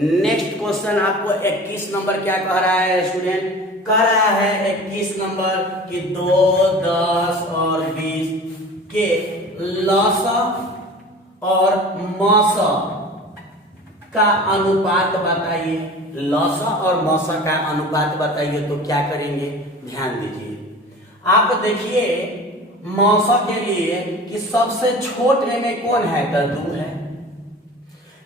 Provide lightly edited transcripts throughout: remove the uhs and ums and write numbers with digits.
Next question आपको 21 number क्या कह रहा है स्टूडेंट? कह रहा है 21 नंबर कि 2, 10 और 20 के लसा और मसा का अनुपात बताइए। लसा और मसा का अनुपात बताइए तो क्या करेंगे, ध्यान दीजिए। आप देखिए मौसा के लिए कि सबसे छोटे में कौन है तो 2 है।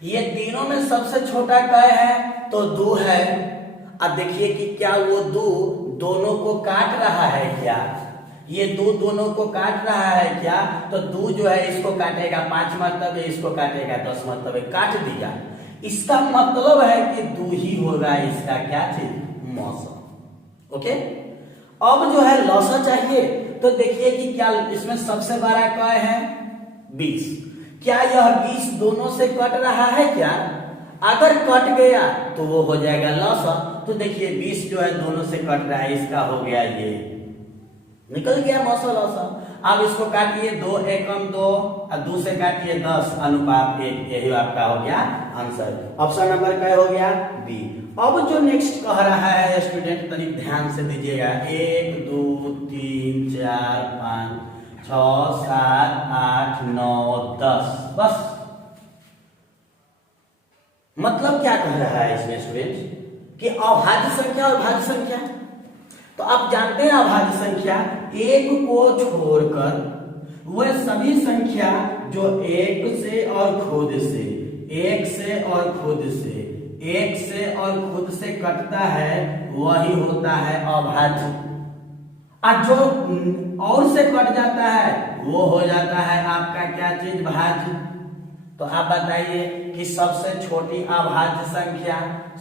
ये तीनों में सबसे छोटा क्या है तो 2 है। अब देखिए कि क्या वो 2 दोनों को काट रहा है क्या? ये 2 दोनों को काट रहा है क्या? तो 2 जो है इसको काटेगा 5 मरतबे, इसको काटेगा 10 मरतबे, काट दिया। इसका मतलब है कि 2 ही होगा इसका क्या चीज, मौसम। ओके, अब जो है लौसा चाहिए तो देखिए कि क्या इसमें सबसे बड़ा क्या है 20। क्या यह 20 दोनों से कट रहा है क्या? अगर कट गया तो वो हो जाएगा लौसा। तो देखिए 20 जो है दोनों से कट रहा है, इसका हो गया ये निकल गया मौसा लौसा। अब इसको काटिए 2 एकम 2 और 2 से काटिए 10 अनुपात 1, यही आपका हो गया आंसर। ऑप्शन नंबर क्या हो गया बी। अब जो नेक्स्ट कह रहा है स्टूडेंट तनी ध्यान से दीजिएगा, 1 2 3 4 5 6 7 8 9 10, बस। मतलब क्या कह रहा है इसमें स्टूडेंट कि अभाज्य संख्या और भाज्य संख्या। तो आप जानते हैं अभाज्य संख्या 1 को छोड़कर वह सभी संख्या जो 1 से और खुद से, 1 से और खुद से, 1 से और खुद से कटता है वही होता है अभाज्य। और जो और से कट जाता है वो हो जाता है आपका क्या चीज, भाज्य। तो आप बताइए कि सबसे छोटी अभाज्य संख्या,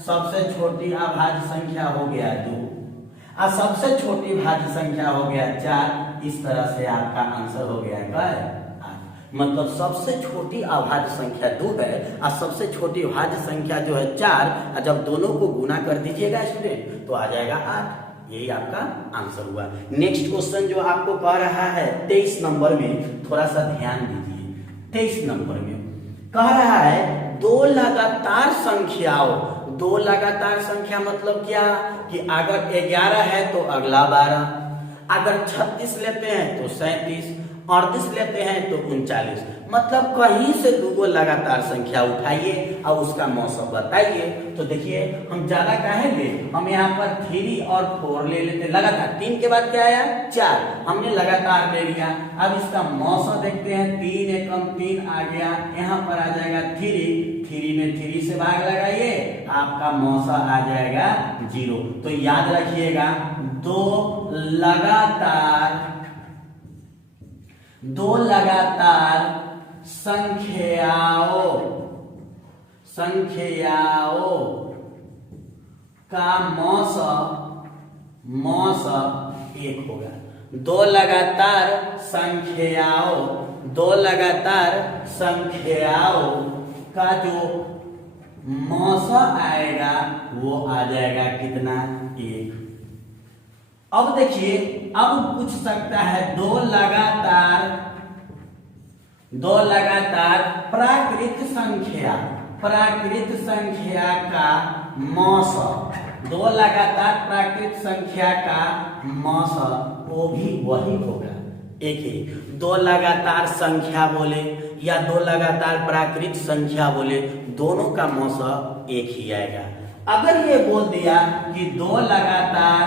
सबसे छोटी अभाज्य संख्या हो गया 2 और सबसे छोटी भाज्य संख्या हो गया 4। इस तरह से आपका आंसर हो गया क्या है 8। मतलब सबसे छोटी अभाज्य संख्या 2 है और सबसे छोटी भाज्य संख्या जो है 4, और जब दोनों को गुना कर दीजिएगा स्टूडेंट तो आ जाएगा 8। यही आपका आंसर हुआ। नेक्स्ट क्वेश्चन जो आपको कह रहा है 23 नंबर में, थोड़ा सा ध्यान दीजिए। 23 नंबर में कह रहा है 2 लगातार संख्याओं, 2 लगातार संख्या मतलब क्या कि अगर 11 है तो अगला 12, अगर 36 लेते हैं तो 37, 38 लेते हैं तो 39। मतलब कहीं से 2 लगातार संख्या उठाइए और उसका मौसम बताइए। तो देखिए हम ज्यादा कहेंगे, हम यहाँ पर 3 और 4 ले लेते लगातार। 3 के बाद क्या आया 4, हमने लगातार ले लिया। अब इसका मौसम देखते हैं, 3 एकम 3 आ गया, यहाँ पर आ जाएगा 3 में 3 से भाग लगाइए, आपका मौसम आ जाएगा 0। तो याद रखिएगा 2 लगातार संख्याओं का मौसम 1 होगा। 2 लगातार संख्याओं का जो मौसम आएगा वो आ जाएगा कितना 1। अब देखिए अब पूछ सकता है 2 लगातार प्राकृत संख्या का मौसम, 2 लगातार प्राकृत संख्या का मौसम वो भी वही होगा एक ही। 2 लगातार संख्या बोले या 2 लगातार प्राकृत संख्या बोले, दोनों का मौसम एक ही आएगा। अगर ये बोल दिया कि 2 लगातार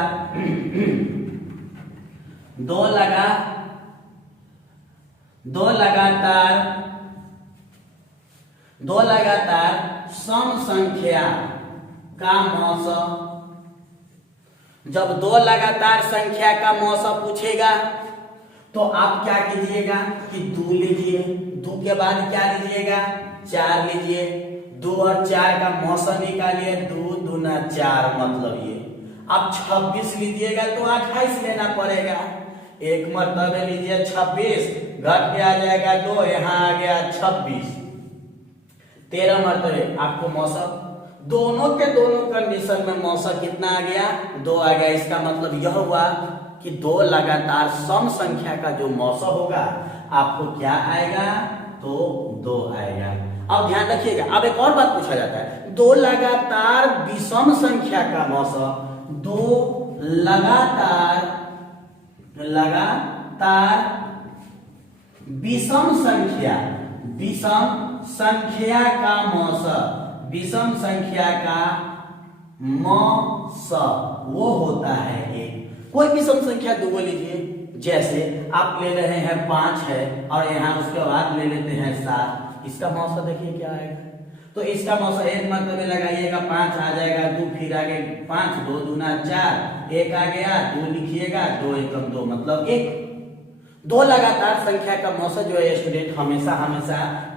सम संख्या का मौसम, जब 2 लगातार संख्या का मौसम पूछेगा तो आप क्या कीजिएगा कि 2 लीजिए, 2 के बाद क्या लीजिएगा 4 लीजिए, 2 और 4 का मौसम निकालिए, 2 दूना 4 मतलब ये। अब 26 लीजिएगा तो 28 लेना पड़ेगा, एक मरतबे लीजिए 26, घट के आ जाएगा 2, यहाँ आ गया 26, 13 मरतबे आपको मौसम। दोनों के दोनों कंडीशन में मौसम कितना आ गया 2 आ गया। इसका मतलब यह हुआ कि 2 लगातार सम संख्या का जो मौसम होगा आपको क्या आएगा तो 2 आएगा। अब ध्यान रखिएगा, अब एक और बात पूछा जाता है, दो लगातार विषम संख्या का मौसा, दो लगातार विषम संख्या का मौसा, विषम संख्या का मौसा वो होता है एक। कोई विषम संख्या दो लीजिए, जैसे आप ले रहे हैं 5 है और यहाँ उसके बाद ले लेते हैं 7, इसका मौसा देखिए क्या आएगा। तो इसका मौसा एक मरतबे लगाइएगा 5 आ जाएगा, 2 फिर आगे 5, 2 दूना 4, 1 आ गया, 2 लिखिएगा, 2 एकम 2 मतलब 1। दो लगातार संख्या का मौसा जो है स्टूडेंट हमेशा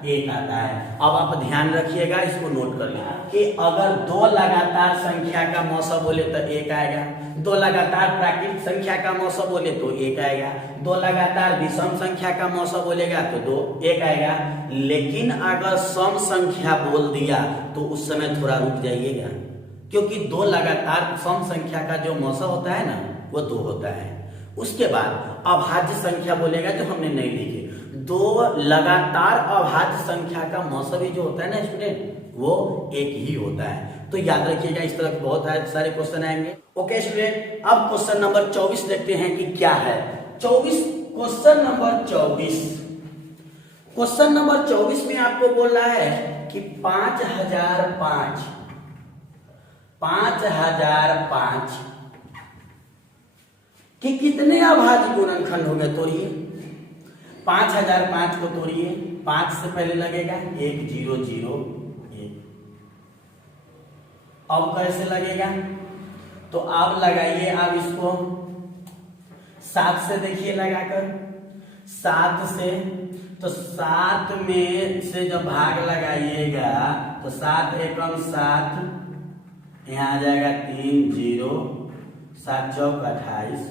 एक आता है। अब आप ध्यान रखिएगा, इसको नोट कर लेना कि अगर दो लगातार संख्या का मौसा बोले तो 1 आएगा, दो लगातार प्राकृतिक संख्या का मौसा बोले तो 1 आएगा, दो लगातार विषम संख्या का मौसा बोलेगा तो 1 आएगा। लेकिन अगर सम संख्या बोल दिया तो उस समय थोड़ा रुक जाइएगा, क्योंकि दो लगातार सम संख्या का जो मौसा होता है ना वो 2 होता है। उसके बाद अभाज्य संख्या बोलेगा जो हमने नहीं लिखी, दो लगातार अभाज्य संख्या का मौसा भी जो होता है ना स्टूडेंट वो 1 ही होता है। तो याद रखिएगा, इस तरह के बहुत सारे क्वेश्चन आएंगे। ओके स्टूडेंट, अब क्वेश्चन नंबर 24 देखते हैं कि क्या है। 24 क्वेश्चन नंबर 24, क्वेश्चन नंबर 24 में आपको बोल रहा है कि 5005 कि कितने अभाज्य गुणनखंड हो गए। तोड़िए 5005 को तोड़िए, 5 से पहले लगेगा 1 0 0 1। अब कैसे लगेगा, तो आप लगाइए, आप इसको 7 से देखिए लगाकर, 7 से, तो 7 में से जब भाग लगाइएगा तो 7 एकम 7, यहाँ आ जाएगा 3 0, 7 चौक 28,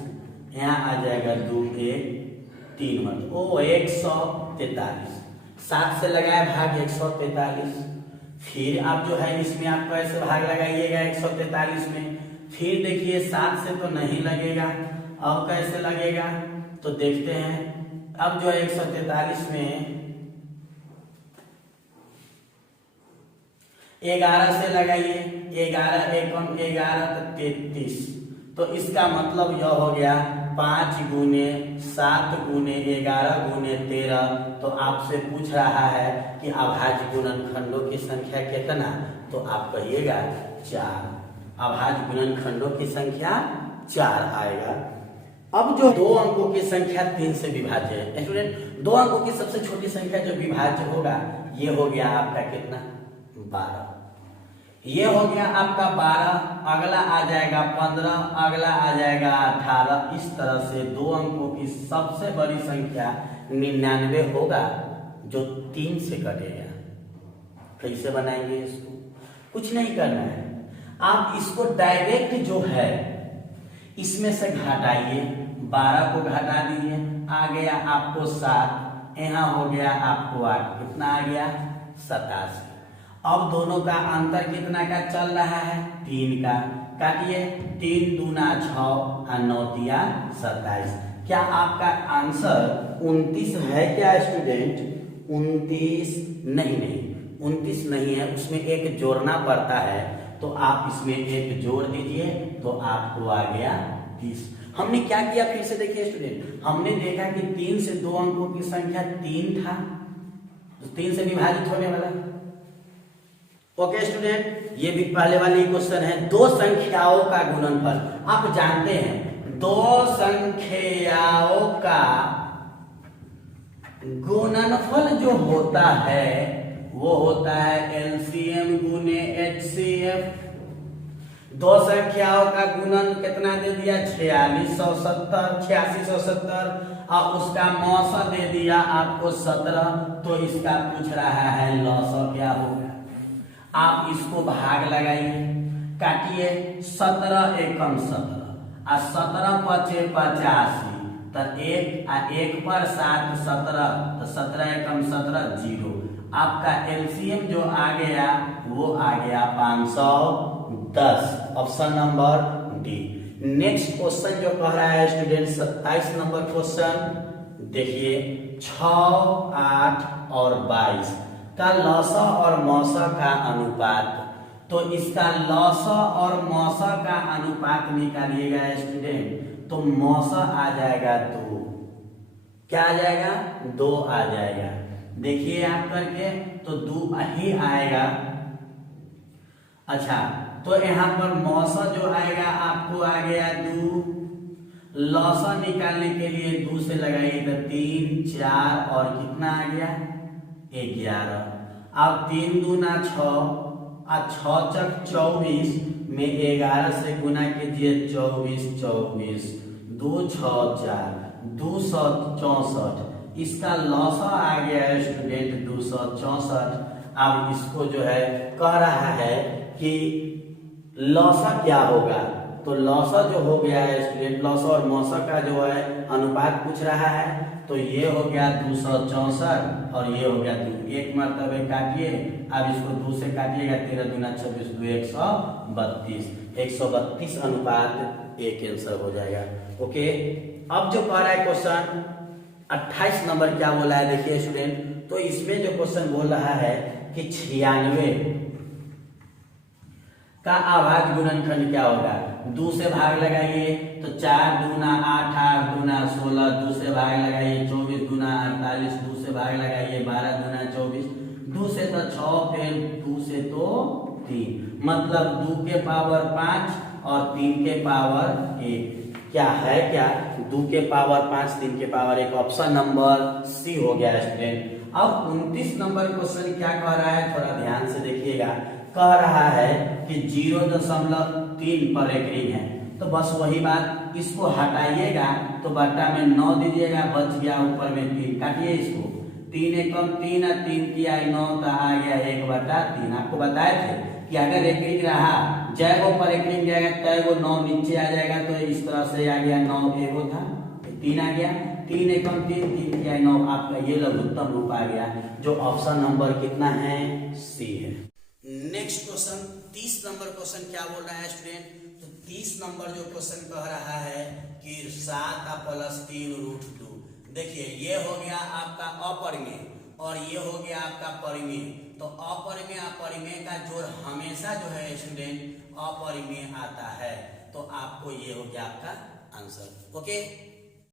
यहाँ आ जाएगा 2 1 3 मत ओ 143। 7 से लगाए भाग 143, फिर आप जो है इसमें आप कैसे भाग लगाइएगा 143 में, फिर देखिए 7 से तो नहीं लगेगा, अब कैसे लगेगा तो देखते हैं। अब जो है 143 में 11 से लगाइए, 11 एकम 11 तो 33, तो इसका मतलब यह हो गया 5 गुने 7 गुने 11 गुने 13। तो आपसे पूछ रहा है कि अभाज्य गुणनखंडों की संख्या कितना, तो आप कहिएगा 4। अभाज्य गुणनखंडों की संख्या 4 आएगा। अब जो 2 अंकों की संख्या 3 से विभाज्य है स्टूडेंट, 2 अंकों की सबसे छोटी संख्या जो विभाज्य होगा ये हो गया आपका कितना 12, ये हो गया आपका 12, अगला आ जाएगा 15, अगला आ जाएगा 18। इस तरह से 2 अंकों की सबसे बड़ी संख्या 99 होगा जो 3 से कटेगा। कैसे बनाएंगे इसको, कुछ नहीं करना है, आप इसको डायरेक्ट जो है इसमें से घटाइए, 12 को घटा दीजिए, आ गया आपको 7, यहाँ हो गया आपको 8, कितना आ गया 87। अब दोनों का अंतर कितना का चल रहा है 3 का, काटिए, 3 दूना 6 और 9 तिया 27। क्या आपका आंसर 29 है क्या स्टूडेंट? 29 नहीं, 29 नहीं है, उसमें एक जोड़ना पड़ता है, तो आप इसमें एक जोड़ दीजिए तो आपको आ गया 30। हमने क्या किया फिर से देखिए स्टूडेंट, हमने देखा कि 3 से 2 अंकों की संख्या 3 था, तो 3 से विभाजित होने वाला। ओके स्टूडेंट, ये भी पहले वाली क्वेश्चन है। 2 संख्याओं का गुणनफल, आप जानते हैं 2 संख्याओं का गुणनफल जो होता है वो होता है एलसीएम गुने एचसीएफ। 2 संख्याओं का गुणन कितना दे दिया 8670 और उसका मौसा दे दिया आपको 17, तो इसका पूछ रहा है लौसा क्या होगा। आप इसको भाग लगाइए, काटिए, 17 एकम 17 और 17 पचे 85, तो 1 पर 7 17, तो 17 एकम 17 0। आपका एलसीएम जो आ गया वो आ गया 510, option number D. Next question जो कह रहा है स्टूडेंट 27 नंबर क्वेश्चन देखिए, 6, 8 और 22 का लौसा और मौसा का अनुपात तो इसका लौसा और मौसा का अनुपात निकालिएगा स्टूडेंट, तो मौसा आ जाएगा 2। क्या आ जाएगा? 2 आ जाएगा। देखिए आप करके, तो 2 ही आएगा। अच्छा, तो यहाँ पर मौसा जो आएगा आपको आ गया 2, लौसा निकालने के लिए 2 से लगाइए तो 3 4 और कितना आ गया? 11। अब 3 दूना 6 और 6 चक 24 में 11 से गुना कीजिए 24 24 2 6 4 264। इसका लौसा आ गया है स्टूडेंट 264। अब इसको जो है कह रहा है कि लौसा क्या होगा, तो लौसा जो हो गया है स्टूडेंट, लौसा और मौसा का जो है अनुपात पूछ रहा है। तो ये हो गया 264 और ये हो गया 2, एक मरतबे काटिए। अब इसको 2 से काटिएगा, 13 दूना 26 2 132, 132 अनुपात एक आंसर हो जाएगा। ओके, अब जो कह रहा है क्वेश्चन 28 नंबर क्या बोला है देखिए स्टूडेंट, तो इसमें जो क्वेश्चन बोल रहा है कि 96 का अभाज्य गुणनखंड क्या होगा। 2 से भाग लगाइए तो 4 दूना 8 8 दूना 16, 2 से भाग लगाइए 24 दूना 48, 2 से भाग लगाइए 12 दूना 24, 2 से तो 6, फिर 2 से तो 3, मतलब 2 के पावर 5 और 3 के पावर 1। क्या है? क्या 2 के पावर 5 3 के पावर 1, ऑप्शन नंबर सी हो गया स्टूडेंट। अब 29 नंबर क्वेश्चन क्या कह रहा है, थोड़ा ध्यान से देखिएगा। कह रहा है कि 0.3 पर एकरिंग है, तो बस वही बात, इसको हटाइएगा तो बट्टा में 9 दीजिएगा, बच गया ऊपर में 3, काटिए इसको। 3 एकम 3 और 3 किया 9, तो आ गया 1/3। आपको बताए थे कि अगर एकरिंग रहा, जय वो पर एकरिंग जाएगा तय वो 9 नीचे आ जाएगा, तो इस तरह से आ गया 9 एगो था, 3 आ गया, 3 एकम 3 3 किया 9, आपका ये लघुत्तम रूप आ गया, जो ऑप्शन नंबर कितना है? सी है। नेक्स्ट क्वेश्चन 30 नंबर क्वेश्चन क्या बोल रहा है स्टूडेंट, तो 30 नंबर जो क्वेश्चन कह रहा है कि 7 + 3√2। देखिए ये हो गया आपका अपरिमेय और ये हो गया आपका परिमेय। तो अपरिमेय अपरिमेय का जोड़ हमेशा जो है स्टूडेंट अपरिमेय आता है, तो आपको ये हो गया आपका आंसर। ओके।